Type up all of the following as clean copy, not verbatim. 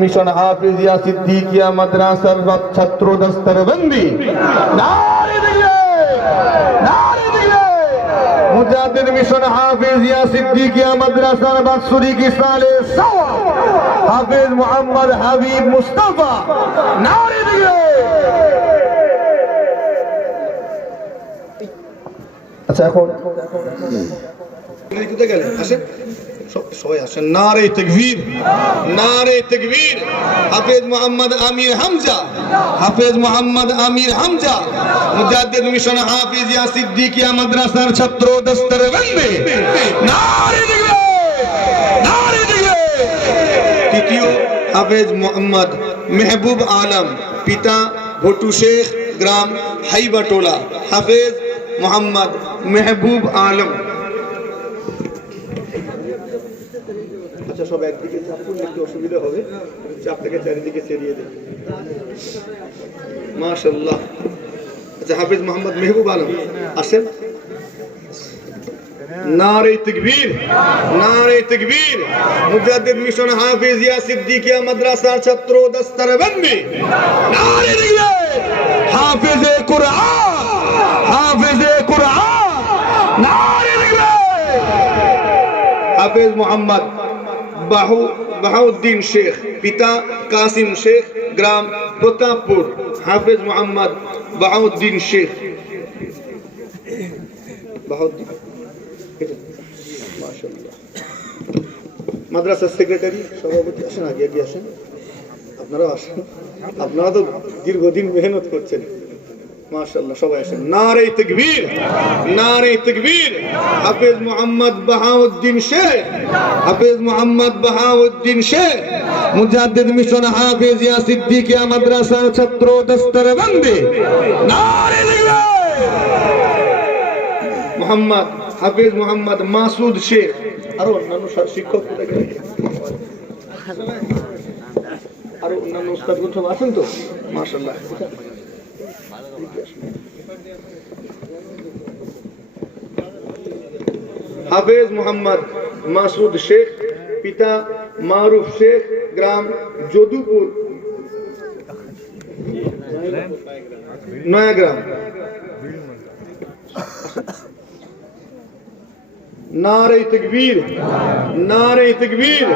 Mission Hafizia Siddiqia মাদ্রাসার ছাত্র দস্তরবন্দি নারে তাকবীর নারে তাকবীর মুজাদ্দিদ মিশন হাফিজিয়া সিদ্দিকিয়া মাদ্রাসার বাৎসরিক সালে সওয়া হাফেজ মোহাম্মদ হাবিব মুস্তাফা নারে তাকবীর। আচ্ছা এখন কোথায় গেলেন? আসেন সবাই আসেন। নারে তাকবীর নারে তাকবীর। হাফেজ মোহাম্মদ আমির হামজা হাফেজ মোহাম্মদ আমির হামজা মুজাদ্দিদ মিশন হাফিজিয়া সিদ্দিকিয়া মাদ্রাসার ছাত্র দস্তরবন্দি নারে তাকবীর নারে তাকবীর। তৃতীয় হাফেজ মোহাম্মদ মেহবুব আলম পিতা ভট্টু শেখ গ্রাম হাইবাটোলা হাফেজ মোহাম্মদ মেহবুব আলম। আচ্ছা সব একদিকে চাপুন, একটু অসুবিধা হবে, চাপটাকে চারিদিকে ছড়িয়ে দেন। মাশাআল্লাহ। আচ্ছা হাফেজ মোহাম্মদ মেহবুব আলম আসেন। নারে তাকবীর নারে তাকবীর। মুজাদ্দিদ মিশন হাফিজিয়া সিদ্দিকিয়া মাদ্রাসার ছাত্র দস্তরবন্দি নারে তাকবীর। হাফেজে কুরআন হাফেজে কুরআন নারে তাকবীর। হাফেজ মোহাম্মদ বাহাউদ্দিন শেখ পিতা কাসিম শেখ গ্রাম প্রতাপপুর হাফেজ মোহাম্মদ বাহাউদ্দিন শেখ বাহাউদ্দিন মাশাআল্লাহ। মাদ্রাসার সেক্রেটারি সভাপতি আসেন, আগে আগে আসেন, আপনারাও আসেন, আপনারা তো দীর্ঘদিন মেহনত করছেন। মাশাআল্লাহ সবাই আসেন। নারে তাকবীর নারে তাকবীর। হাফেজ মোহাম্মদ বাহাউদ্দিন শেখ হাফেজ মোহাম্মদ বাহাউদ্দিন শেখ মুজাদ্দিদ মিশন হাফিজিয়া সিদ্দিকিয়া মাদ্রাসার ছাত্র দস্তরবন্দি নারে তাকবীর। মোহাম্মদ হাফেজ মোহাম্মদ মাসুদ শেখ আরো অন্যান্য শিক্ষক আরো অন্যান্য উস্তাদগণ সব আছেন তো মাশাআল্লাহ। হাফেজ মোহাম্মদ মাসুদ শেখ পিতা মারুফ শেখ গ্রাম যদুপুর নয়াগ্রাম। নারে তাকবীর নারে তাকবীর।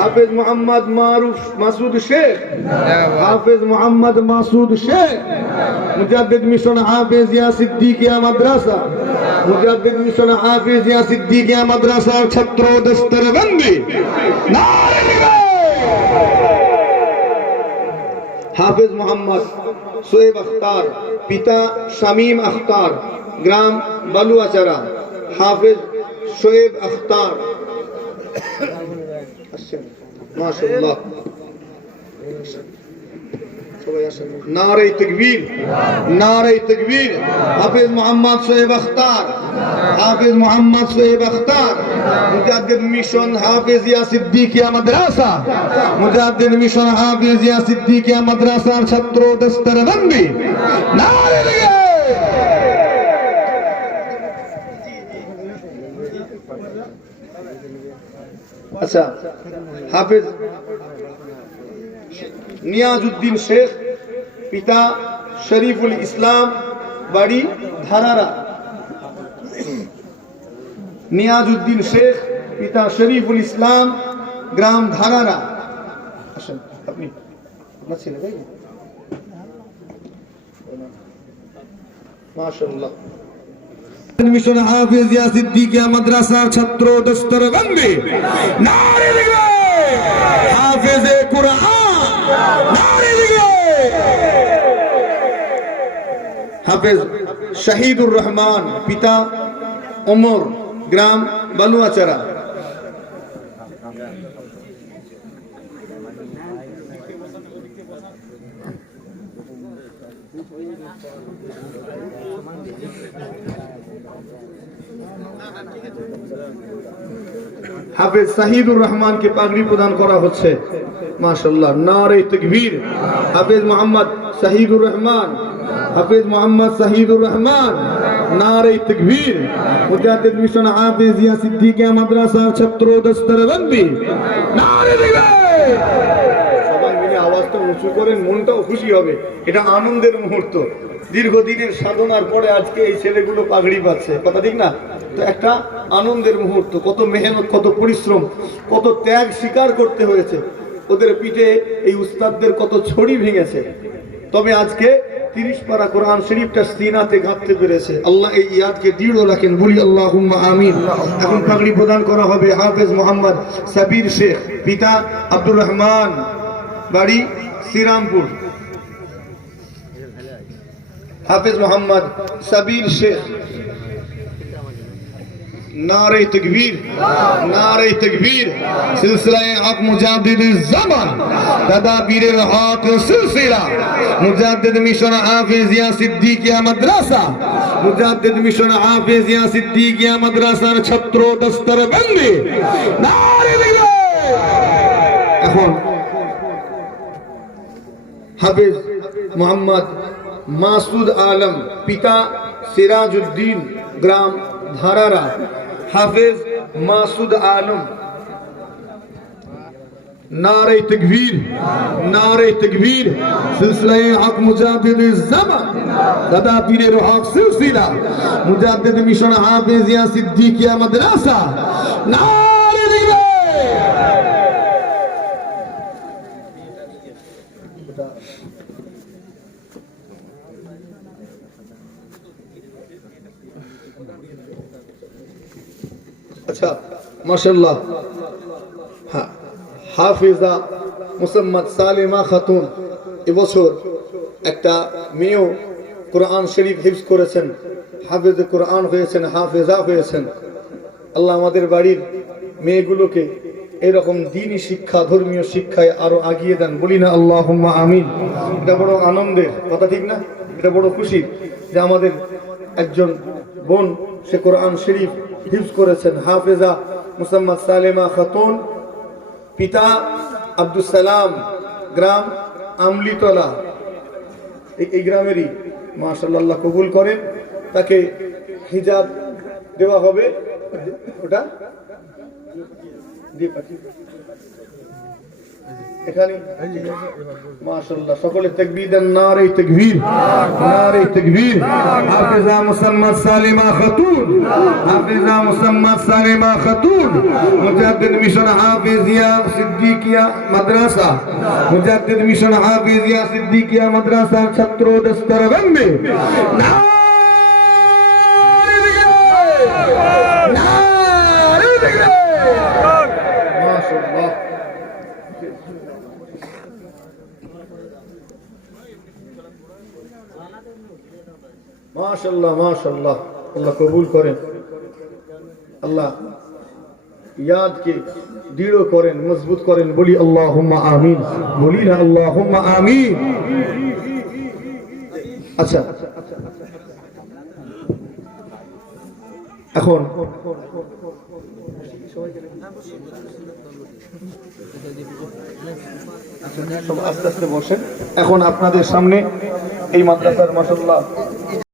হাফেজ মোহাম্মদ মারুফ মাসুদ শেখ হাফেজ মোহাম্মদ মাসুদ শেখ মুজাদ্দিদ মিশন হাফিজিয়া সিদ্দিকিয়া মাদ্রাসা মুজাদ্দিদ মিশন হাফিজিয়া সিদ্দিকিয়া মাদ্রাসার ছাত্র দস্তরবন্দি নারে তাকবীর। হাফেজ মোহাম্মদ শোয়েব আখতার পিতা শামীম আখতার গ্রাম বালুয়াচারা হাফেজ শোয়েব আখতার মাশাআল্লাহ সবাই আসেন। নারে তাকবীর নারে তাকবীর। হাফেজ মোহাম্মদ শোয়েব আখতার হাফেজ মোহাম্মদ শোয়েব আখতার মুজাদ্দিদ মিশন হাফিজিয়া সিদ্দিকিয়া মাদ্রাসা মুজাদ্দিদ মিশন হাফিজিয়া সিদ্দিকিয়া মাদ্রাসার ছাত্র দস্তরবন্দি নারে তাকবীর। আচ্ছা হাফেজ নিয়াজউদ্দিন শেখ পিতা শরীফুল ইসলাম বাড়ি ধারারা নিয়াজউদ্দিন শেখ পিতা শরীফুল ইসলাম গ্রাম ধারারা। আসেন আপনি আপনার ছেলে ভাই মাশাআল্লাহ। মিশন হাফিজিয়া সিদ্দিকিয়া মাদ্রাসার ছাত্র দস্তরবন্দি নারে তাকবীর। হাফেজে কুরআন নারে তাকবীর। হাফেজ শহীদুর রহমান পিতা ওমর গ্রাম বালুয়াচারা। হাফেজ শাহিদুর রহমানকে পাগড়ি প্রদান করা হচ্ছে মাশাআল্লাহ। নারে তাকবীর। হাফেজ মোহাম্মদ শাহিদুর রহমান হাফেজ মোহাম্মদ শাহিদুর রহমান নারে তাকবীর। মুজাদ্দিদ মিশন হাফিজিয়া সিদ্দিকিয়া মাদ্রাসার ছাত্র দস্তরবন্দি নারে তাকবীর। উঁচু করেন, মনটাও খুশি হবে। এটা আনন্দের মুহূর্ত। দীর্ঘদিনের সাধনার পরে আজকে এই ছেলেগুলো পাগড়ি পাচ্ছে, কথা ঠিক না? তো একটা আনন্দের মুহূর্ত। কত মেহনত, কত পরিশ্রম, কত ত্যাগ স্বীকার করতে হয়েছে। ওদের পিঠে এই উস্তাদদের কত ছড়ি ভেঙেছে। তবে আজকে 30 পারা কোরআন শরীফটা সিনাতে গাঁথতে পেরেছে। আল্লাহ এই ইয়াদকে দৃঢ় রাখেন, বলি আল্লাহুম্মা আমিন। এখন পাগড়ি প্রদান করা হবে হাফেজ মোহাম্মদ সাবির শেখ, পিতা আব্দুর রহমান, বাড়ি শ্রীরামপুর। হাফেজ মোহাম্মদ সাবির শেখ। नारे तकबीर, नारे तकबीर। सिलसिला हक मुजाद्दिद ज़मान तदाबीर हक सिलसिला मुजाद्दिद मिशन हाफिजिया सिद्दीकिया मद्रासा, मुजाद्दिद मिशन हाफिजिया सिद्दीकिया मद्रासार छात्र दस्तर बंदी। नारे तकबीर। এখন হাফেজ মোহাম্মদ মাসুদ আলম, পিতা সিরাজউদ্দিন, গ্রাম ধারারা। হাফেজ মাসুদ আলম। नारे तकबीर, नारे तकबीर। सिलसिला हक मुजाद्दिद ज़मान तदाबीर हक सिलसिला मुजाद्दिद मिशन हाफिजिया सिद्दीकिया मद्रासा। नारे तकबीर। अच्छा माशाल्लाह। हाँ, হাফিজা মুসাম্মদ সালেমা খাতুন, এবছর একটা মেয়েও কোরআন শরীফ হিফজ করেছেন, হাফেজে কোরআন হয়েছেন, হাফেজা হয়েছেন। আল্লাহ আমাদের বাড়ির মেয়েগুলোকে এরকম দ্বীনি শিক্ষা, ধর্মীয় শিক্ষায় আরো আগিয়ে দেন, বলি না আল্লাহুম্মা আমিন। এটা বড় আনন্দের কথা, ঠিক না? এটা বড় খুশির যে আমাদের একজন বোন সে কোরআন শরীফ হিফজ করেছেন, হাফেজা মুসাম্মদ সালেমা খাতুন, পিতা আব্দুল সালাম, গ্রাম আমলিতলা, এই গ্রামেরই। মাশাআল্লাহ, আল্লাহ কবুল করেন। তাকে হিজাব দেওয়া হবে, ওটা দিয়ে পাঠিয়ে এখানে। মাশাআল্লাহ, সকলে তাকবীর দেন। নারে তাকবীর, নারে তাকবীর। হাফেজা মুসাম্মদ সালেমা খাতুন, হাফেজা মুসাম্মদ সালেমা খাতুন, মুজাদ্দিদ মিশন হাফিজিয়া সিদ্দীকিয়া মাদ্রাসা, মুজাদ্দিদ মিশন হাফিজিয়া সিদ্দীকিয়া মাদ্রাসার ছাত্র দস্तर বন্দে। নারে তাকবীর। মাশাআল্লাহ। माशाल्लाह माशाल्लाह, अल्लाह कबूल करें, अल्लाह याद के दृढ़ करें, मजबूत करें, बोली अल्लाहुम्मा आमीन, बोली ना अल्लाहुम्मा आमीन। अच्छा, এখন আস্তে আস্তে বসেন। এখন আপনাদের সামনে এই মাদ্রাসার মাশাআল্লাহ